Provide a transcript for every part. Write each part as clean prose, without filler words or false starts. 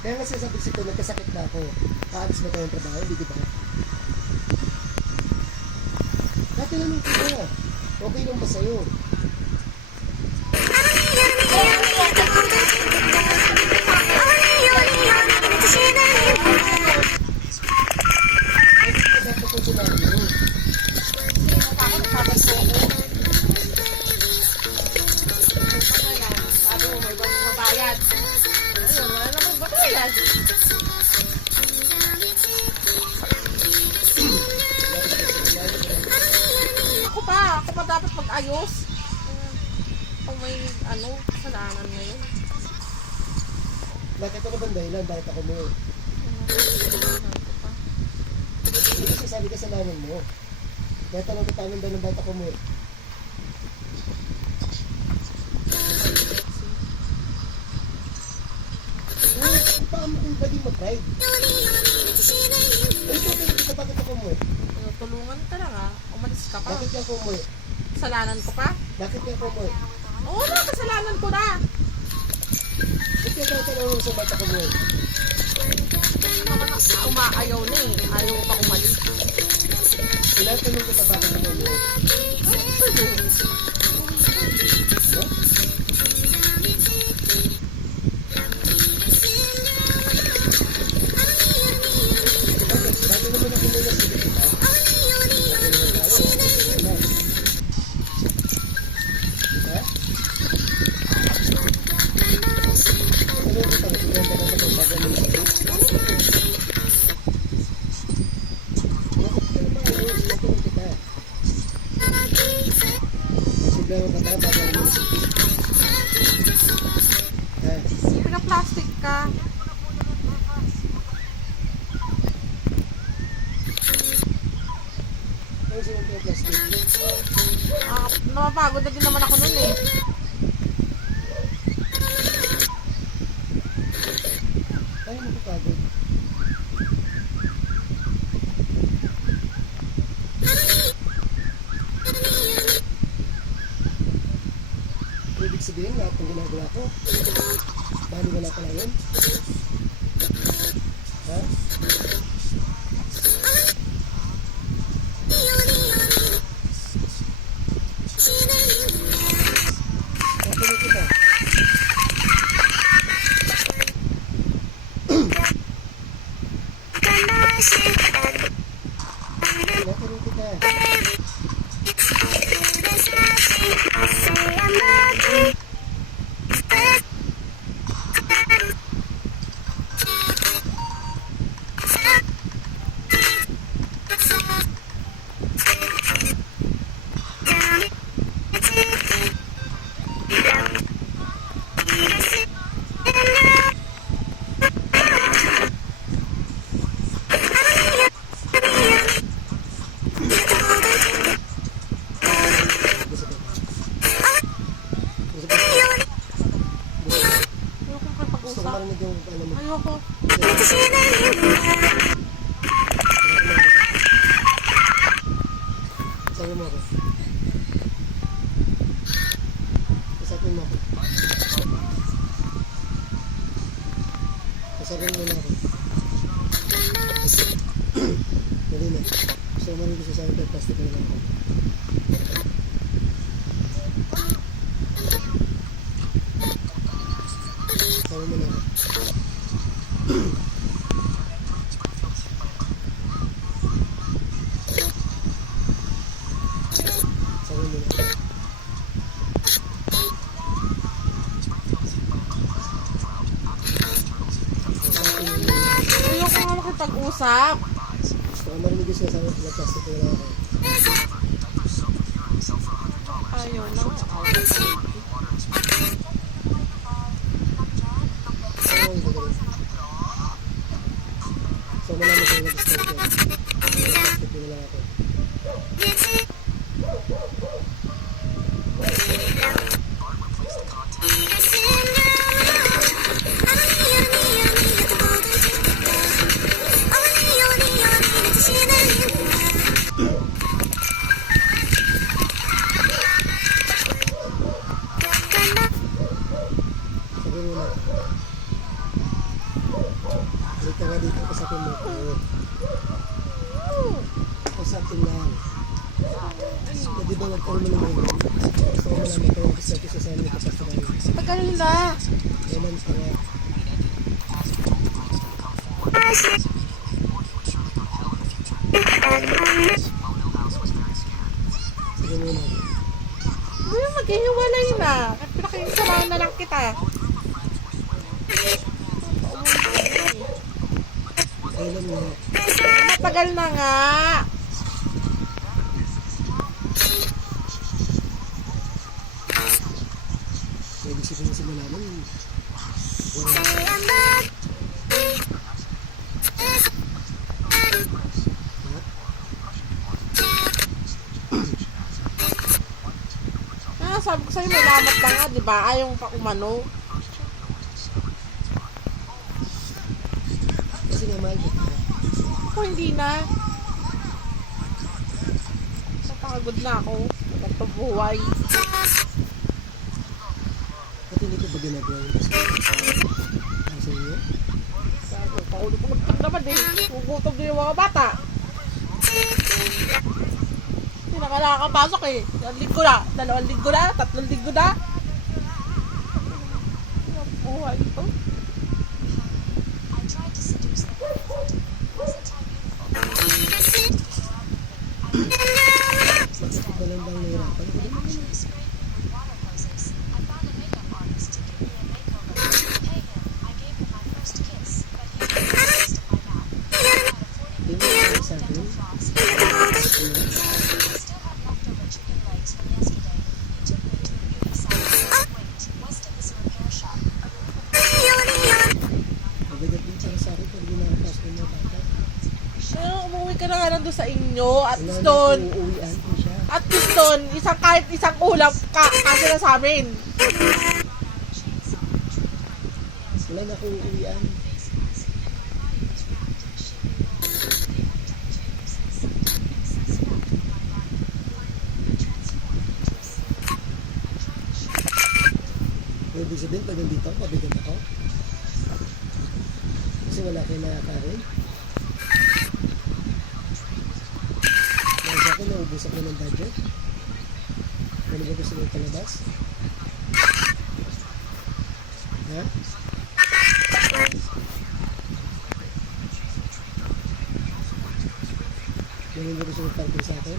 Kaya nga sinasabi ko, nagkasakit na ako. Aalis na tayo ng trabaho, hindi ba? Dati naman ko na. Okay lang ba sa'yo? Dapat ko sinabi mo. Sabi mo, may babayad. Ayun, wala naman babayad. Ako pa dapat mag-ayos. Kung may, kasalanan ngayon. Bakit ano bang dahilan? Bakit ako mo? Hindi kasi sabi kasalanan mo. Kaya tanong kita namin daw ng bata ko mo. Paano kung pwede mag-ride? Ay, sabi kita bakit ako mo? Tulungan ka lang umalis ka pa. Bakit yan ko mo? Kasalanan ko pa? Bakit yan ko mo? Oo na, kasalanan ko na. Ba't kaya tayo tanong sa bata ko mo? Umaayaw na Ayaw pa umalis. Tinatanong kita bakit ako mo? Ano? Bakit naman ako muna sige kita? Ha? Ano kita? Tignan ka na ng bagal ng sige? Pinaplastic ka. Napapagod na din naman ako nun Ay, napapagod. Ibig sabihin, lahat ng ginagawa ko, bali wala pala yun? Ha? Nakinig kita. Nakinig kita. Gusto ko marinig yung ano mo. Ayoko. Sabi mo ako. Kasapin mo ako. Kasapin mo na ako. Dali na. Gusto ko marinig sa sabi pero plastic na lang ako. Sabi mo na ako. Sabi mo na ako. Ayoko nga makipag-usap. Gusto ko marinig yung sinasabi pero plastic na lang ako. Ayaw na. So, malaman ko yung nag-start ko. Plastic na lang ako. Sabi mo na. O something lang. So, di ba nagkaroon mo naman? Gusto ko malaman ito. Gusto ko sa saan ito sa tayo. Tagal na. Kailan para? Sige muna. Hindi, maghihiwalay na. At pinakikisamahan na lang kita. Kailan nga? Matagal na nga. Pwede siya kung simula nun. Sabi ko sa'yo, may lamat na nga, di ba? Ayaw pa umano. Kasi nga mahal ka. Ako hindi na. Napakagod na ako. Nagpabuhay. At hindi ko ba ginagawa yung gusto ko? Sa inyo? Pakulog-kulog naman eh. Gugutom din yung mga bata. Hindi na ka nakakapasok eh. 1 linggo na. 2 linggo na. 3 linggo na. Ang buhay ito. Bakit ko ba lang bang nahirapan? Hindi naman yun. Hindi mo yung sa akin. Mabigat din para sa akin pag ginagapas ko mga bata. Pero umuwi ka na nga lang doon sa inyo. At Wala least na doon, akong uuwian ko siya. at least doon, kahit isang ulam kasi na sa amin. Wala na akong uuwian. Ibig sabihin, pag nandito ako, pabigat ako. Kasi wala kayo nakakarin. Nasa ako, naubos ako ng budget. Ano ba gusto mo palabas? Ha? Ano ba gusto mo parking sa akin?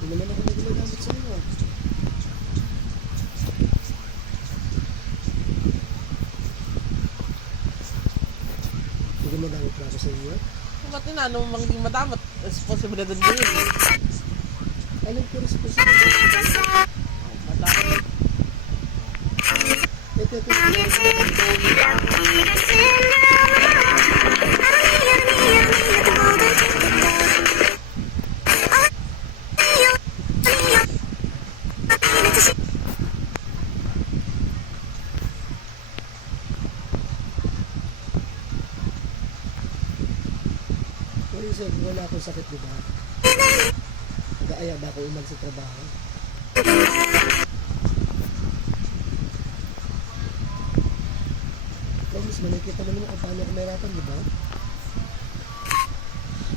Hindi naman ako naglagamit sa inyo. Hindi gumagamit pa ako sa inyo. Ba't tinanong mang hindi madamot? Responsibilidad mo yun. Alam ko responsibility. Madamot. Ito. Sir, wala akong sakit, di ba? Nag-aaya ba ako umag sa trabaho? Promise mo, nakikita mo naman kung paano ako mahirapan, di ba?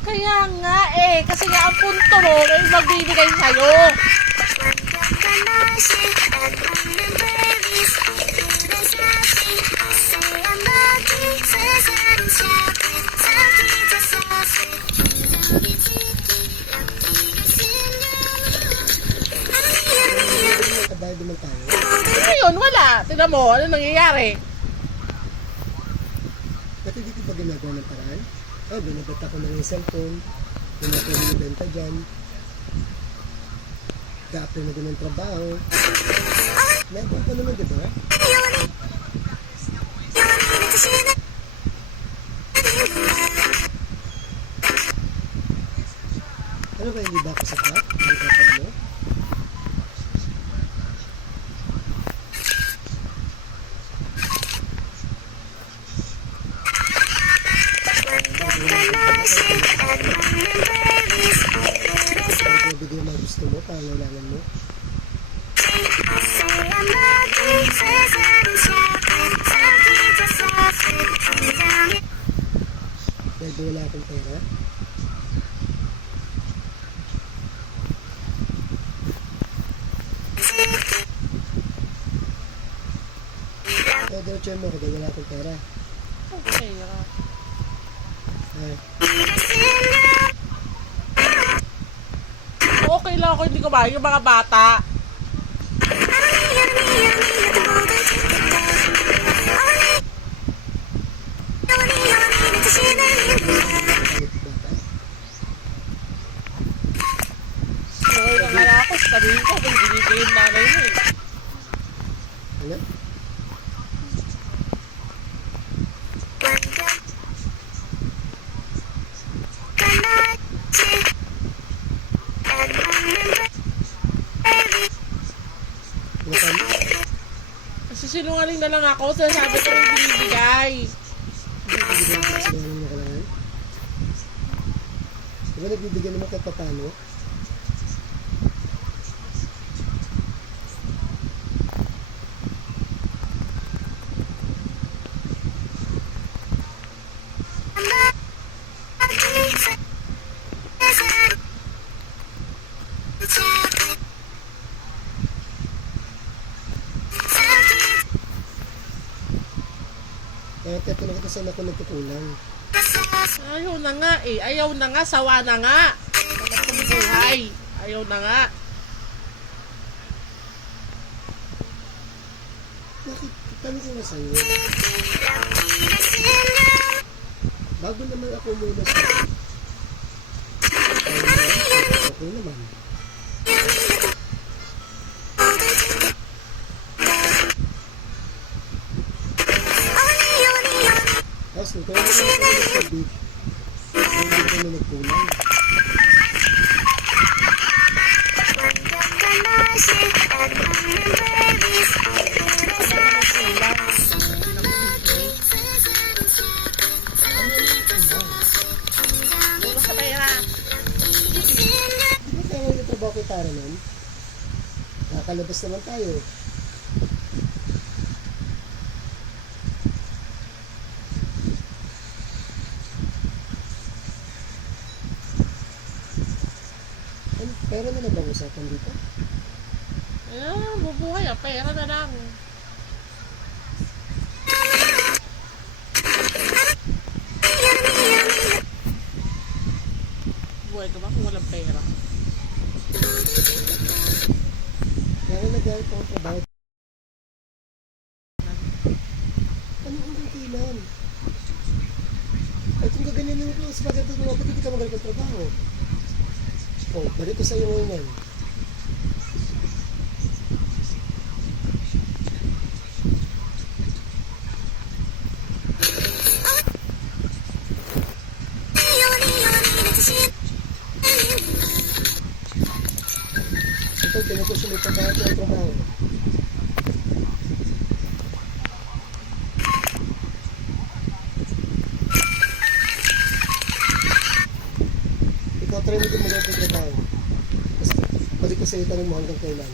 Kaya nga eh, kasi nga ang punto mo may magbibigay sa'yo. Nakabayad naman tayo. Ngayon, wala. Tignan mo, ano nangyayari? Ba't hindi ko pa ginagawa ng paraan? Ay, binagat ako ng cellphone. Hindi na pwede ibenta dyan. Ka-apply na din ng trabaho. Meron pa naman, di ba? Dahil wala akong pera. Kaya diretso mo ako dahil wala akong pera. Okay, Ay, okay lang ako hindi kumain yung mga bata. kahit bata. Okay lang nga ako. Sabihin ko kung binigay yung nanay mo eh. Ano? Ano ka? Kasi sinungaling na lang ako. Sabi ko yung binibigay. Nagbibigyan ka sa mga nakaraan? Diba nagbibigyan naman kahit paano? Kaya tatanong kita saan ako nagkukulang. Ayaw na nga eh. Ayaw na nga. Sawa na nga. Anak ng buhay. Ayaw na nga. Bakit? Tanong ko nga sa'yo. Bago naman ako muna sa... Okay naman. Tapos nung kaya naman ako sa beach, hindi ko na nagkulang. Tulong sa pera. Di ba kaya yung trabaho kay Tara nun? Nakakalabas naman tayo. Ano, pera na bang usapan dito? Ayan, bubuhay ah. Pera na lang. Buhay ka ba kung walang pera? Kaya nag-aarap akong trabaho. Ano ang kailan? At kung gaganyan naman ko sa pagkatapos mo, ba't hindi ka magaling ng trabaho? Oh, balik ko sa iyo ngayon yan. Ito, pinupusin mo pagkakataon ng trabaho. Ikaw, try mo din magaling ng trabaho. Basta, balik ko sa iyo, tanong mo hanggang kailan.